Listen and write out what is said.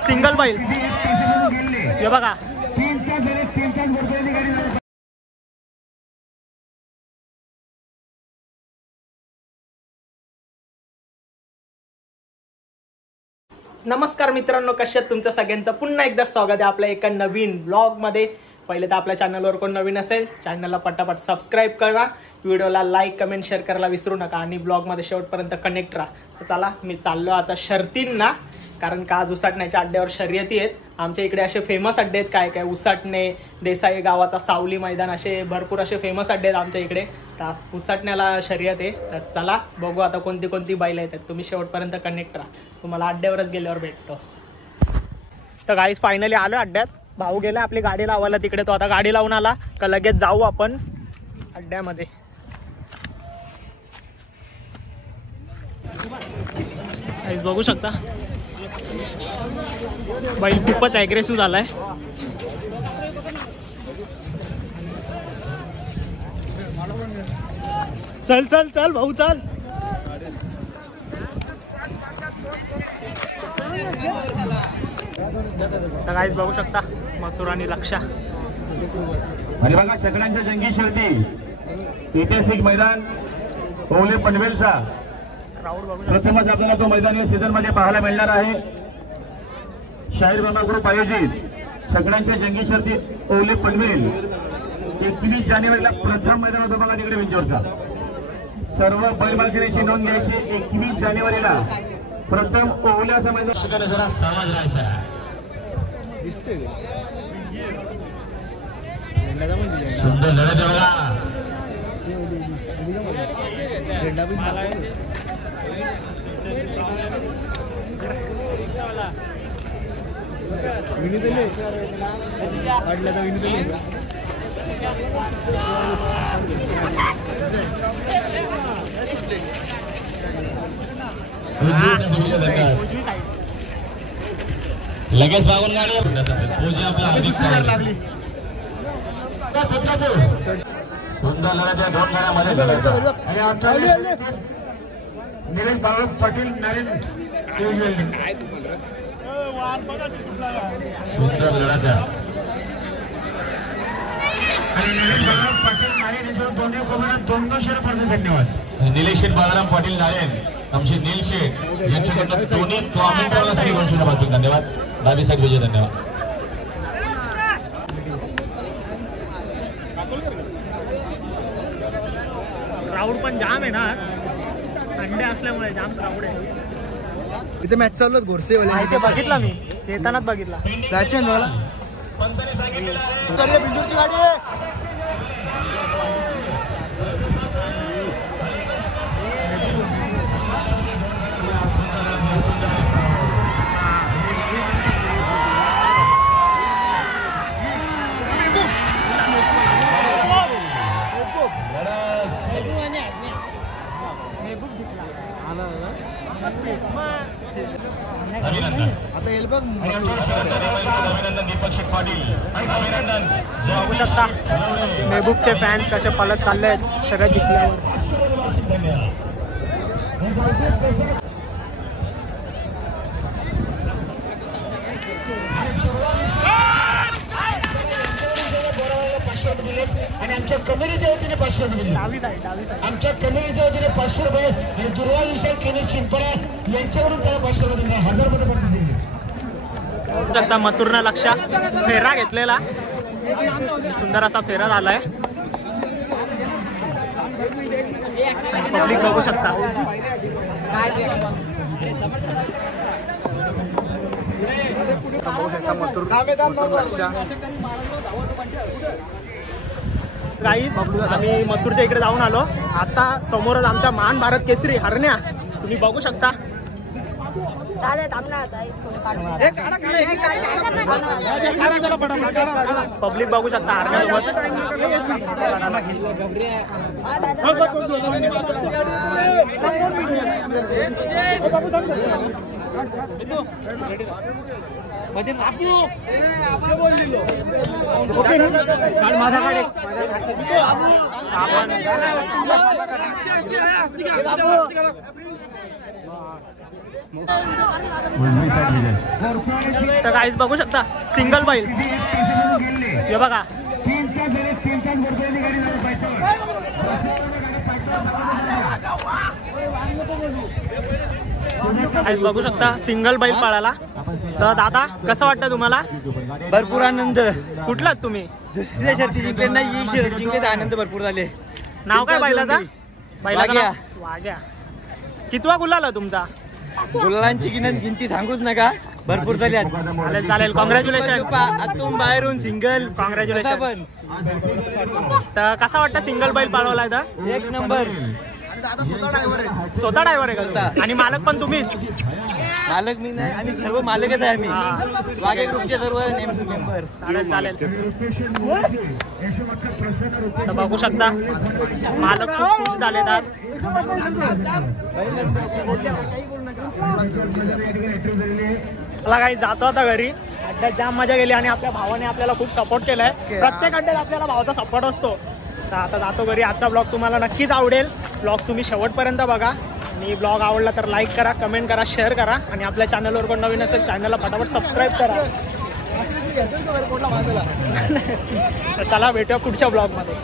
Single बैल हे बघा. नमस्कार मित्रांनो, कशात तुमचं सगळ्यांचं पुन्हा एकदा स्वागत आहे आपल्या एका नवीन ब्लॉग मध्ये. पहिले तर आपल्या चॅनलवर कोण नवीन असेल चॅनलला पटापट सबस्क्राईब करा, व्हिडिओला लाईक कमेंट शेअर करायला विसरू नका आणि ब्लॉगमध्ये शेवटपर्यंत कनेक्ट राहा. तर चला मी चाललो आता शर्तींना, कारण का आज उसाटण्याच्या अड्ड्यावर शर्यती आहेत. आमच्या इकडे असे फेमस अड्डे आहेत, काय काय उसाटणे, देसाई गावाचा सावली मैदान, असे भरपूर असे फेमस अड्डे आहेत आमच्या इकडे. तर उसाटण्याला शर्यत आहे. तर चला बघू आता कोणती कोणती बैल आहेत. तुम्ही शेवटपर्यंत कनेक्ट राहा, तुम्हाला अड्ड्यावरच गेल्यावर भेटतो. तर गाईस फायनली आलो अड्ड्यात. भाऊ गेला आपली गाडी लावायला तिकडे, तो आता गाडी लावून आला का लगेच जाऊ आपण अड्ड्यामध्ये. गाईस बघू शकता बैल खूपच ॲग्रेसिव्ह झालाय. चल चल चल भाऊ चल. तर गाईस बघू शकता मथुर आणि लक्षा. आणि बघा सगळ्यांच्या जंगी शर्ती ऐतिहासिक मैदान ओवले पनवेलचा प्रथमच आपल्याला तो मैदान या सीझन मध्ये पाहायला मिळणार आहे. शाहीर बाबा ग्रुप आयोजित सगळ्यांच्या जंगी शर्ती ओवले पनवेल 21 जानेवारीला प्रथम मैदान होतो बघा तिकडे विंचोरचा. सर्व बैलमालकांची नोंद घ्यायची. 21 जानेवारीला प्रथम ओवल्याचा मैदान. जरा समाज राहायचा दिसते सुंदर लढत बघा. झेंडा पण विनीतले अडला तर विनीतले लगेच मागून गाडी आपला लागली. सुंदर लढत या दोन गाड्यामध्ये. आणि 28 निलेश बाळू पाटील नारायण सुंदर लढत आहे. आणि निलेश बाळाराम पाटील नारायण दोन्ही कोणाला 200 पडते. धन्यवाद. निलेश बाळाराम पाटील नारायण आमचे नील शेठ यांच्याकडून दोन्ही कॉमेंटरसाठी 200 पासून धन्यवाद. दाबी साहेब विजय धन्यवाद. क्राऊड पण जाम आहे ना, आज संडे असल्यामुळे जाम क्राऊड आहे. इथे मॅच चालू आहे. घोरसे बघितला मी येतानाच बघितला. जायचे ना मला बिंदूरची गाडी आहे. आता येईल बघ. अभिनंदन दीपक शेठ पाटील. अभिनंदन. बघू शकता मेहबूबचे फॅन्स कसे पलट चालले आहेत सगळ्या जिंकल्यावर. आणि आमच्या कमिटीच्या वतीने 500 दिले. आमच्या कमिटीच्या वतीने 500 रुपये आणि दुर्वा विषय केले चिंपळा यांच्यावरून त्याला 500 रुपये दिले. 1000 रुपये पडते दिले. आता मथुरनं लक्षा फेरा घेतलेला, सुंदर असा फेरा झालाय. पब्लिक बघू शकता. गाईज आम्ही मथुरच्या इकडे जाऊन आलो. आता समोरच आमच्या महान भारत केसरी हरण्या तुम्ही बघू शकता. पब्लिक बघू शकता हरण्यासोबत. तर काहीच बघू शकता सिंगल बैल हे बघा. काहीच बघू शकता सिंगल बैल पळाला. तर दादा कसं वाटतं तुम्हाला? भरपूर आनंद. कुठलात तुम्ही? दुसऱ्या शर्ती जिंकले नाही, ही शर्यत जिंकले आनंद भरपूर झाले. नाव काय बैलाचा? बैलाचं वाघ्या. नाव? वाघ्या. कितवा गुलाल तुमचा? गुलालांची गिनती सांगूच नका, भरपूर झाली. चालेल चालेल, कॉंग्रॅच्युलेशन. आतून बाहेरून सिंगल कॉंग्रॅच्युलेशन. तर कसा वाटतं सिंगल बैल पळवलाय तर? एक नंबर. स्वतः ड्रायव्हर आहे का? आणि मालक पण तुम्हीच? मालक मी नाही, आम्ही सर्व मालकच आहे. आम्ही वाघे ग्रुपचे सर्व मेंबर. चालेल चालेल. तर बघू शकता मालक खूप खुश झालेत आज. मला काही जातो आता घरी. अड्ड्यात जाम मजा गेली आणि आपल्या भावाने आपल्याला खूप सपोर्ट केलाय. प्रत्येक अड्ड्यात आपल्याला भावाचा सपोर्ट असतो. तर आता जातो घरी. आजचा ब्लॉग तुम्हाला नक्कीच आवडेल. ब्लॉग तुम्ही शेवटपर्यंत बघा आणि ब्लॉग आवडला तर लाईक करा, कमेंट करा, शेअर करा आणि आपल्या चॅनलवर कोण नवीन असेल चॅनलला फटाफट सबस्क्राईब करा. तर चला भेटूया पुढच्या ब्लॉगमध्ये.